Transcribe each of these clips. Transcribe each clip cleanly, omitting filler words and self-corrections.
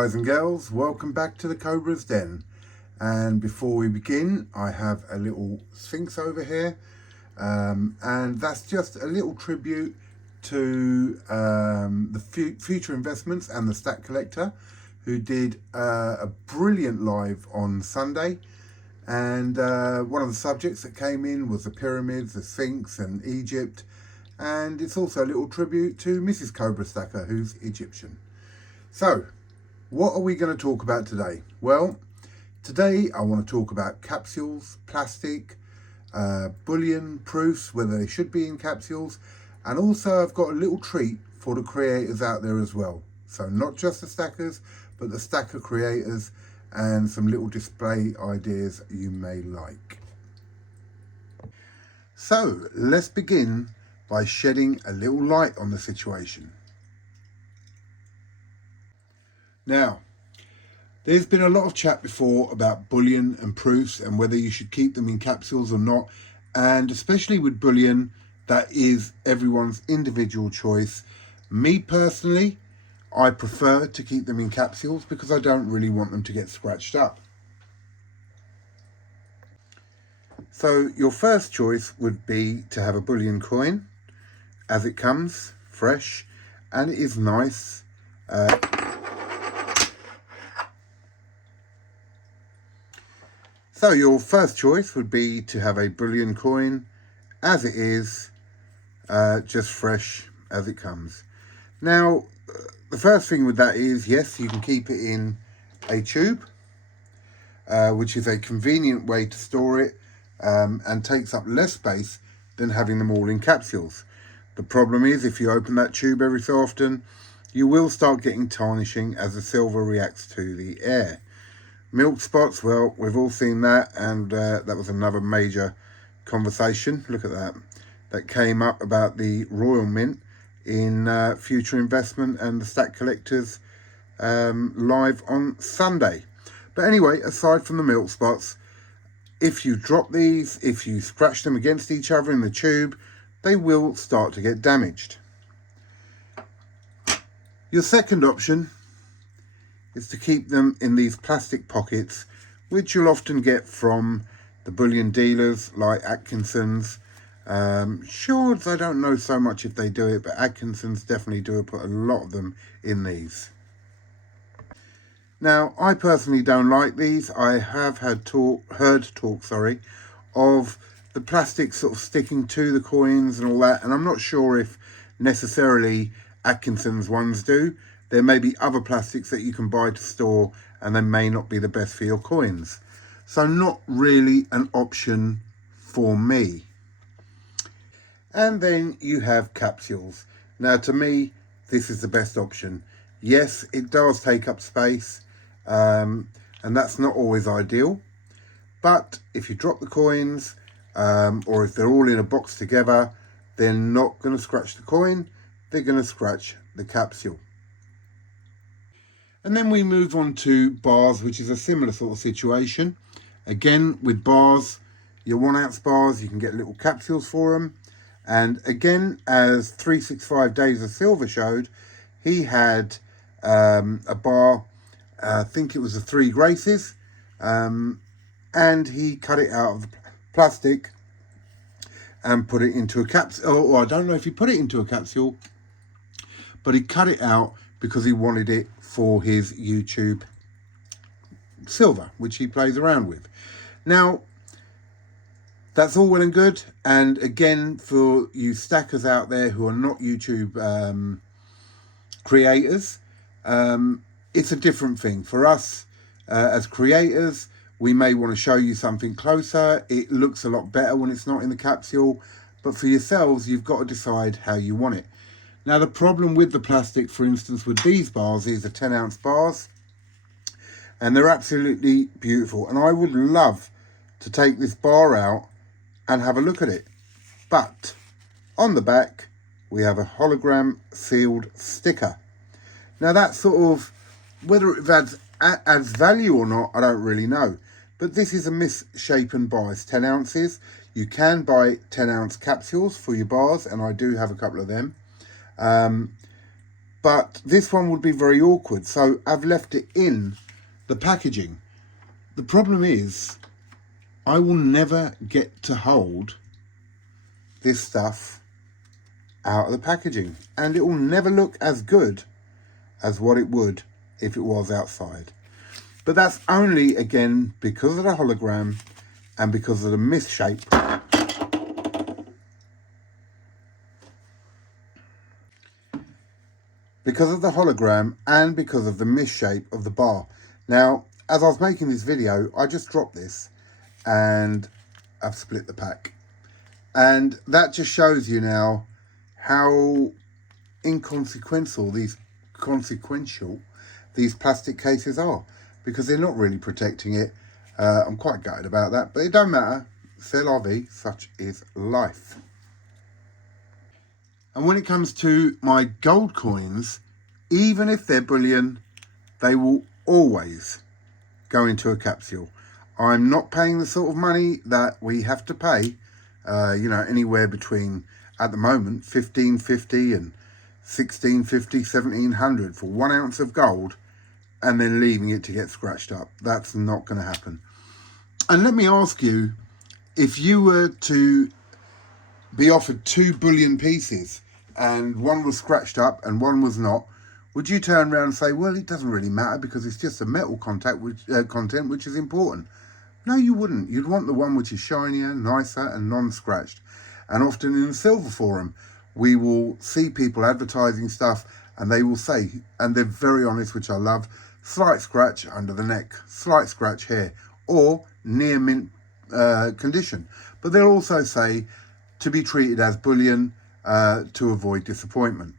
guys and girls, welcome back to the Cobra's Den. And before we begin, I have a little Sphinx over here, and that's just a little tribute to the Future Investments and the Stack Collector, who did a brilliant live on Sunday. And one of the subjects that came in was the pyramids, the Sphinx and Egypt. And it's also a little tribute to Mrs. COBRASTACKER, who's Egyptian. So, what are we going to talk about today? Well, today I want to talk about capsules, plastic, bullion proofs, whether they should be in capsules, and also I've got a little treat for the creators out there as well. So not just the stackers, but the stacker creators, and some little display ideas you may like. So let's begin by shedding a little light on the situation. Now, there's been a lot of chat before about bullion and proofs and whether you should keep them in capsules or not. And especially with bullion, that is everyone's individual choice. Me personally, I prefer to keep them in capsules because I don't really want them to get scratched up. So your first choice would be to have a bullion coin as it comes, fresh, and it is nice. So your first choice would be to have a bullion coin as it is, just fresh as it comes. Now, the first thing with that is, yes, you can keep it in a tube, which is a convenient way to store it and takes up less space than having them all in capsules. The problem is, if you open that tube every so often, you will start getting tarnishing as the silver reacts to the air. Milk spots, well, we've all seen that, and that was another major conversation. Look at that. That came up about the Royal Mint in Future Investment and the Stack Collectors live on Sunday. But anyway, aside from the milk spots, if you drop these, if you scratch them against each other in the tube, they will start to get damaged. Your second option is to keep them in these plastic pockets, which you'll often get from the bullion dealers like Atkinson's. Swords, I don't know so much if they do it, but Atkinson's definitely do put a lot of them in these. Now, I personally don't like these. I have heard talk of the plastic sort of sticking to the coins and all that, and I'm not sure if necessarily Atkinson's ones do. There may be other plastics that you can buy to store, and they may not be the best for your coins. So not really an option for me. And then you have capsules. Now, to me, this is the best option. Yes, it does take up space, and that's not always ideal. But if you drop the coins, or if they're all in a box together, they're not going to scratch the coin. They're going to scratch the capsule. And then we move on to bars, which is a similar sort of situation. Again, with bars, your 1 ounce bars, you can get little capsules for them. And again, as 365 Days of Silver showed, he had a bar, I think it was the 3 Graces, and he cut it out of the plastic and put it into a capsule. Or I don't know if he put it into a capsule, but he cut it out because he wanted it for his YouTube silver, which he plays around with. Now, that's all well and good. And again, for you stackers out there who are not YouTube creators, it's a different thing. For us, as creators, we may want to show you something closer. It looks a lot better when it's not in the capsule. But for yourselves, you've got to decide how you want it. Now, the problem with the plastic, for instance, with these bars is the 10 ounce bars. And they're absolutely beautiful. And I would love to take this bar out and have a look at it. But on the back, we have a hologram sealed sticker. Now, that sort of, whether it adds value or not, I don't really know. But this is a misshapen bar. It's 10 ounces. You can buy 10 ounce capsules for your bars, and I do have a couple of them. but this one would be very awkward, so I've left it in the packaging. The problem is I will never get to hold this stuff out of the packaging, and it will never look as good as what it would if it was outside. But that's only, again, because of the hologram and because of the misshape. Because of the hologram and because of the misshape of the bar. Now, as I was making this video, I just dropped this and I've split the pack. And that just shows you now how inconsequential these plastic cases are, because they're not really protecting it. I'm quite gutted about that, but it don't matter. C'est la vie, such is life. And when it comes to my gold coins, even if they're bullion, they will always go into a capsule. I'm not paying the sort of money that we have to pay, anywhere between, at the moment, $15.50 and $16.50, $17.00 for 1 ounce of gold, and then leaving it to get scratched up. That's not going to happen. And let me ask you, if you were to be offered 2 bullion pieces and one was scratched up and one was not, would you turn around and say, well, it doesn't really matter because it's just a metal content which is important? No, you wouldn't. You'd want the one which is shinier, nicer and non-scratched. And often in the silver forum, we will see people advertising stuff and they will say, and they're very honest, which I love, slight scratch under the neck, slight scratch here, or near mint condition. But they'll also say to be treated as bullion to avoid disappointment.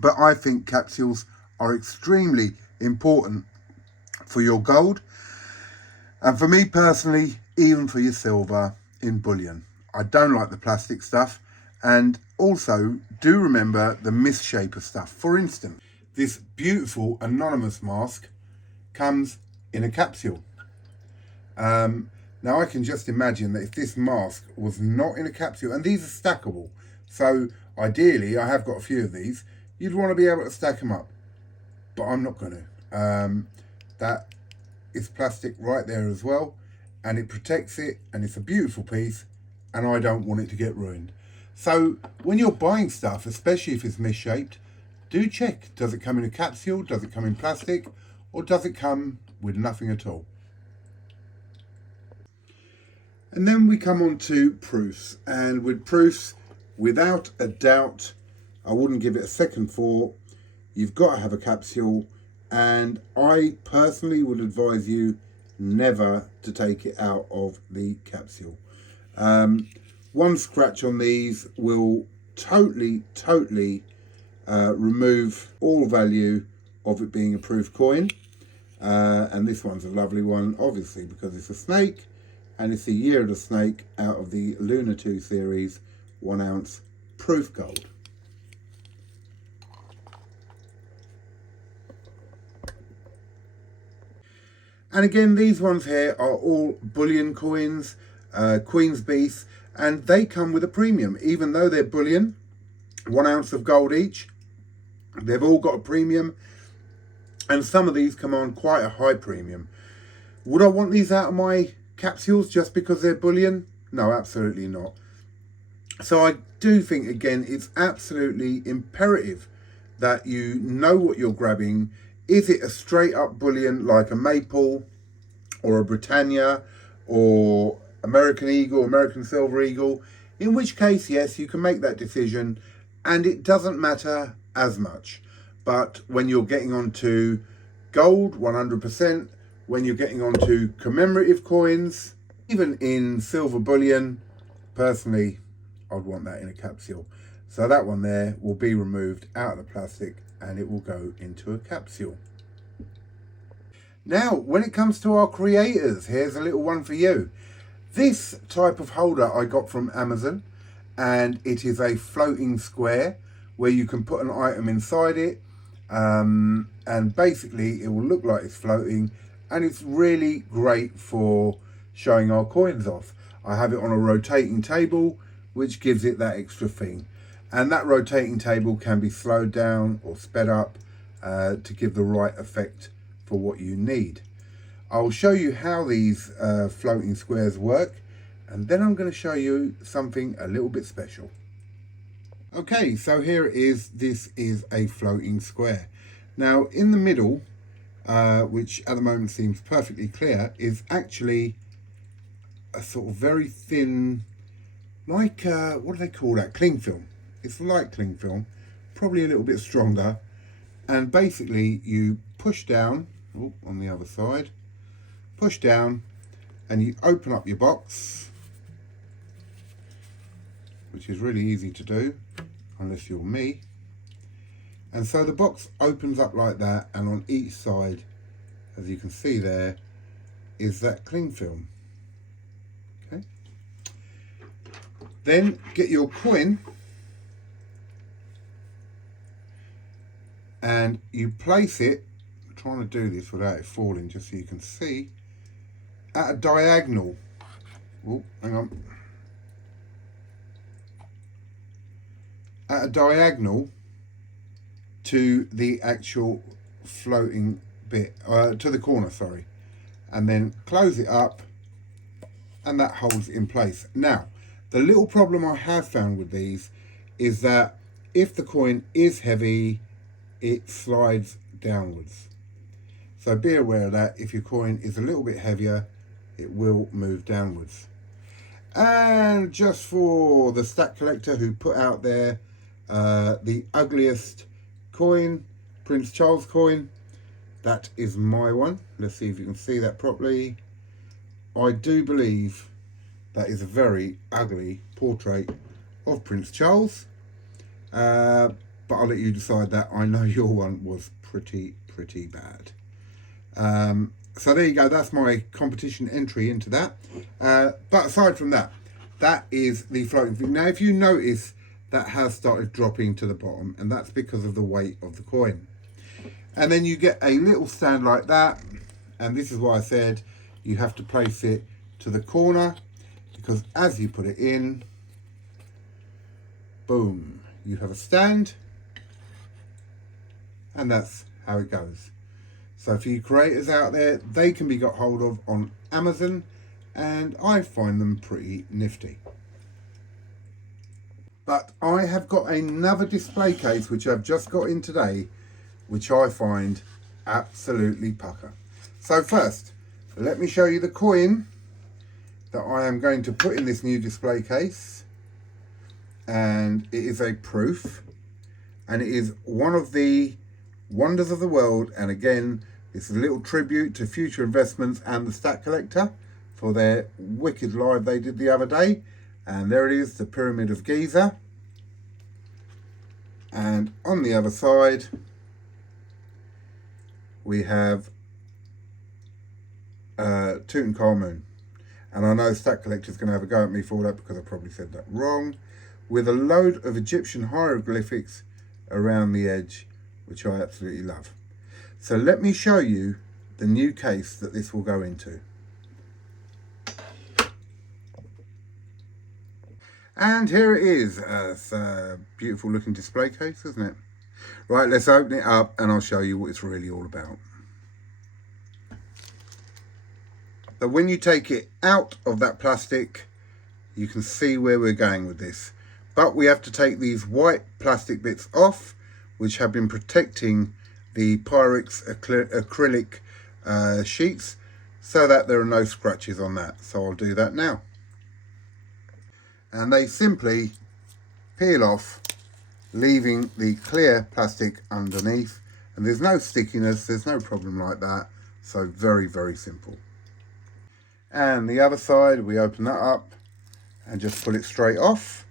But I think capsules are extremely important for your gold, and for me personally, even for your silver in bullion. I don't like the plastic stuff, and also do remember the misshape of stuff. For instance, this beautiful anonymous mask comes in a capsule. Now I can just imagine that if this mask was not in a capsule, and these are stackable, so ideally I have got a few of these, you'd want to be able to stack them up, but I'm not going to. That is plastic right there as well, and it protects it, and it's a beautiful piece, and I don't want it to get ruined. So when you're buying stuff, especially if it's misshaped, do check. Does it come in a capsule? Does it come in plastic? Or does it come with nothing at all? And then we come on to proofs. And with proofs, without a doubt, I wouldn't give it a second thought. You've got to have a capsule. And I personally would advise you never to take it out of the capsule. One scratch on these will totally remove all value of it being a proof coin. And this one's a lovely one, obviously, because it's a snake, and it's the year of the snake out of the Lunar 2 series 1 ounce proof gold. And again, these ones here are all bullion coins, Queen's Beast, and they come with a premium. Even though they're bullion, 1 ounce of gold each, they've all got a premium, and some of these come on quite a high premium. Would I want these out of my capsules just because they're bullion? No, absolutely not. So I do think, again, it's absolutely imperative that you know what you're grabbing. Is it a straight up bullion like a Maple or a Britannia or American Eagle, American Silver Eagle? In which case, yes, you can make that decision and it doesn't matter as much. But when you're getting onto gold, 100%, when you're getting onto commemorative coins, even in silver bullion, personally, I'd want that in a capsule. So that one there will be removed out of the plastic and it will go into a capsule. Now, when it comes to our creators, here's a little one for you. This type of holder I got from Amazon, and it is a floating square where you can put an item inside it, and basically it will look like it's floating, and it's really great for showing our coins off. I have it on a rotating table, which gives it that extra thing. And that rotating table can be slowed down or sped up to give the right effect for what you need. I'll show you how these floating squares work, and then I'm going to show you something a little bit special. Okay, so here it is. This is a floating square. Now in the middle, which at the moment seems perfectly clear, is actually a sort of very thin, like, what do they call that? Cling film. It's like cling film, probably a little bit stronger. And basically you push down, on the other side, push down, and you open up your box, which is really easy to do, unless you're me. And so the box opens up like that, and on each side, as you can see there, is that cling film. Okay. Then get your coin and you place it, I'm trying to do this without it falling just so you can see, at a diagonal. Oh, hang on. At a diagonal to the actual floating bit, to the corner, sorry. And then close it up, and that holds it in place. Now, the little problem I have found with these is that if the coin is heavy, it slides downwards. So be aware of that. If your coin is a little bit heavier, it will move downwards. And just for the stack collector who put out there the ugliest coin, Prince Charles coin, that is my one. Let's see if you can see that properly. I do believe that is a very ugly portrait of Prince Charles. But I'll let you decide that. I know your one was pretty bad. So there you go. That's my competition entry into that. But aside from that, that is the floating thing. Now, if you notice, that has started dropping to the bottom, and that's because of the weight of the coin. And then you get a little stand like that. And this is why I said you have to place it to the corner, because as you put it in, boom, you have a stand. And that's how it goes. So for you creators out there, they can be got hold of on Amazon, and I find them pretty nifty. But I have got another display case which I've just got in today, which I find absolutely pucker. So first, let me show you the coin that I am going to put in this new display case. And it is a proof, and it is one of the wonders of the world. And again, this is a little tribute to Future Investments and the Stack Collector for their wicked live they did the other day. And there it is, the Pyramid of Giza. And on the other side, we have Tutankhamun. And I know Stack Collector's going to have a go at me for that because I probably said that wrong. With a load of Egyptian hieroglyphics around the edge, which I absolutely love. So let me show you the new case that this will go into. And here it is. It's a beautiful looking display case, isn't it? Right, let's open it up and I'll show you what it's really all about. So when you take it out of that plastic, you can see where we're going with this. But we have to take these white plastic bits off, which have been protecting the Pyrex acrylic sheets, so that there are no scratches on that. So I'll do that now. And they simply peel off, leaving the clear plastic underneath. And there's no stickiness, there's no problem like that. So very simple. And the other side, we open that up and just pull it straight off.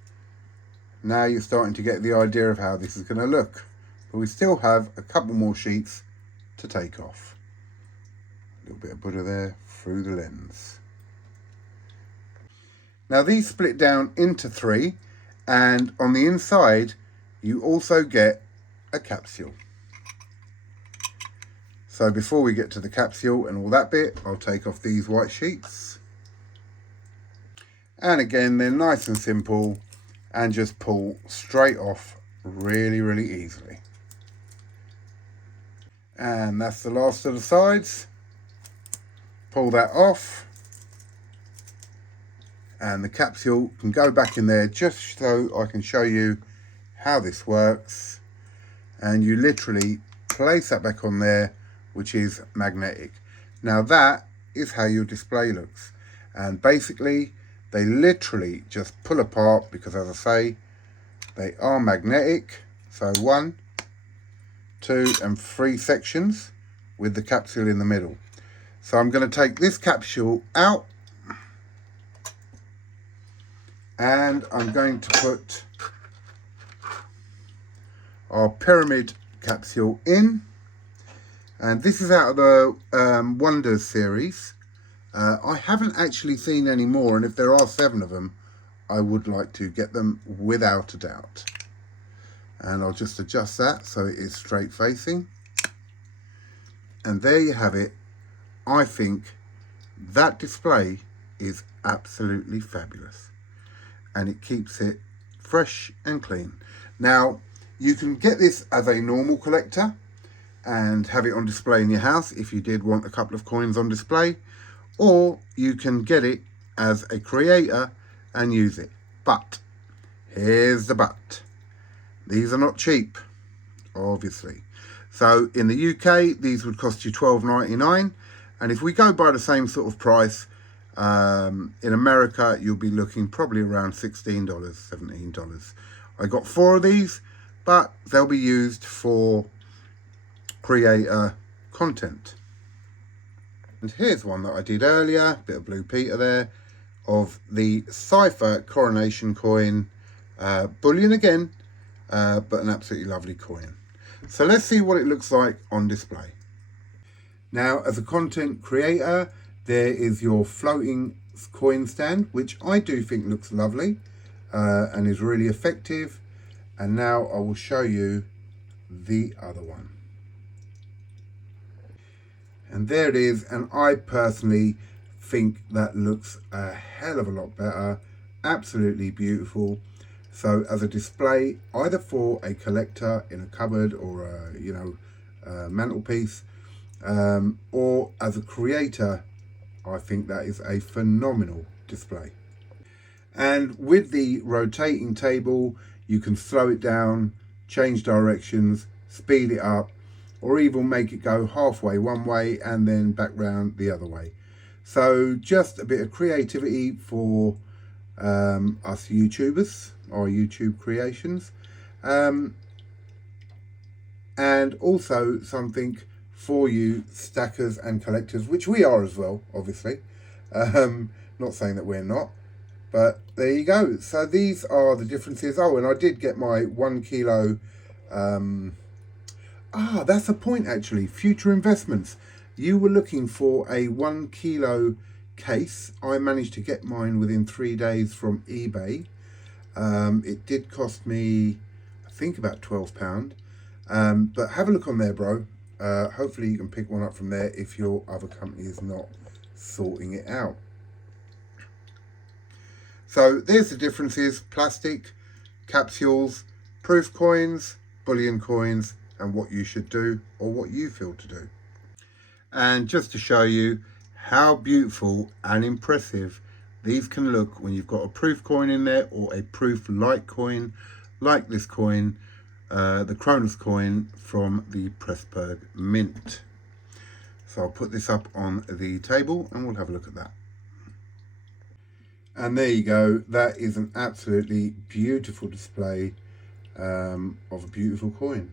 Now you're starting to get the idea of how this is going to look. But we still have a couple more sheets to take off. A little bit of butter there through the lens. Now these split down into 3, and on the inside you also get a capsule. So before we get to the capsule and all that bit, I'll take off these white sheets. And again, they're nice and simple, and just pull straight off really, really easily. And that's the last of the sides. Pull that off. And the capsule can go back in there just so I can show you how this works. And you literally place that back on there, which is magnetic. Now that is how your display looks. And basically they literally just pull apart because, as I say, they are magnetic. So 1, 2 and 3 sections with the capsule in the middle. So I'm going to take this capsule out and I'm going to put our pyramid capsule in. And this is out of the Wonders series. I haven't actually seen any more, and if there are 7 of them, I would like to get them without a doubt. And I'll just adjust that so it is straight facing. And there you have it. I think that display is absolutely fabulous. And it keeps it fresh and clean. Now, you can get this as a normal collector and have it on display in your house if you did want a couple of coins on display. Or you can get it as a creator and use it. But, here's the but. These are not cheap, obviously. So in the UK, these would cost you $12.99. And if we go by the same sort of price, in America, you'll be looking probably around $16, $17. I got 4 of these, but they'll be used for creator content. And here's one that I did earlier, bit of Blue Peter there, of the Cipher Coronation coin, bullion again, but an absolutely lovely coin. So let's see what it looks like on display. Now, as a content creator, there is your floating coin stand, which I do think looks lovely and is really effective. And now I will show you the other one. And there it is, and I personally think that looks a hell of a lot better. Absolutely beautiful. So as a display, either for a collector in a cupboard or a mantelpiece, or as a creator, I think that is a phenomenal display. And with the rotating table, you can slow it down, change directions, speed it up, or even make it go halfway one way and then back round the other way. So just a bit of creativity for us YouTubers, or YouTube creations, and also something for you stackers and collectors, which we are as well, obviously. Not saying that we're not, but there you go. So these are the differences. Oh, and I did get my 1 kilo that's a point actually. Future investments. You were looking for a 1 kilo case. I managed to get mine within 3 days from eBay. It did cost me, I think, about £12. But have a look on there, bro. Hopefully you can pick one up from there if your other company is not sorting it out. So there's the differences: plastic, capsules, proof coins, bullion coins, and what you should do or what you feel to do. And just to show you how beautiful and impressive these can look when you've got a proof coin in there, or a proof light coin like this coin, the Cronus coin from the Pressburg Mint. So I'll put this up on the table and we'll have a look at that. And there you go. That is an absolutely beautiful display of a beautiful coin.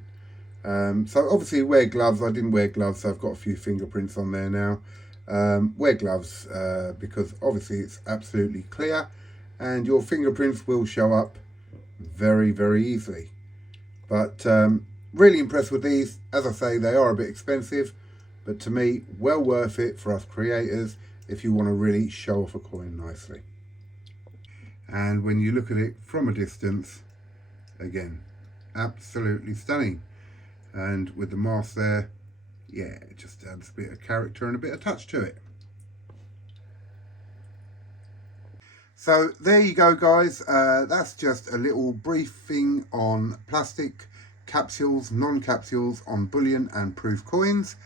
So obviously wear gloves. I didn't wear gloves, so I've got a few fingerprints on there now. Wear gloves because obviously it's absolutely clear and your fingerprints will show up very, very easily. But really impressed with these. As I say, they are a bit expensive, but to me, well worth it for us creators if you want to really show off a coin nicely. And when you look at it from a distance, again, absolutely stunning. And with the mask there, yeah, it just adds a bit of character and a bit of touch to it. So there you go, guys. That's just a little briefing on plastic capsules, non-capsules, on bullion and proof coins,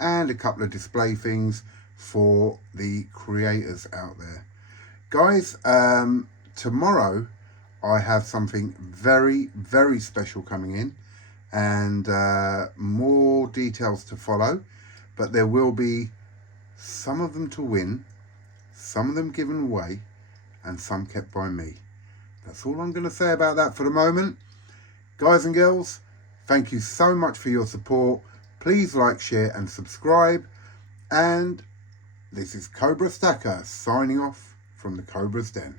and a couple of display things for the creators out there. Guys, tomorrow I have something very, very special coming in, and more details to follow, but there will be some of them to win, some of them given away, and some kept by me. That's all I'm going to say about that for the moment. Guys and girls, thank you so much for your support. Please like, share and subscribe. And this is Cobra Stacker signing off from the Cobra's Den.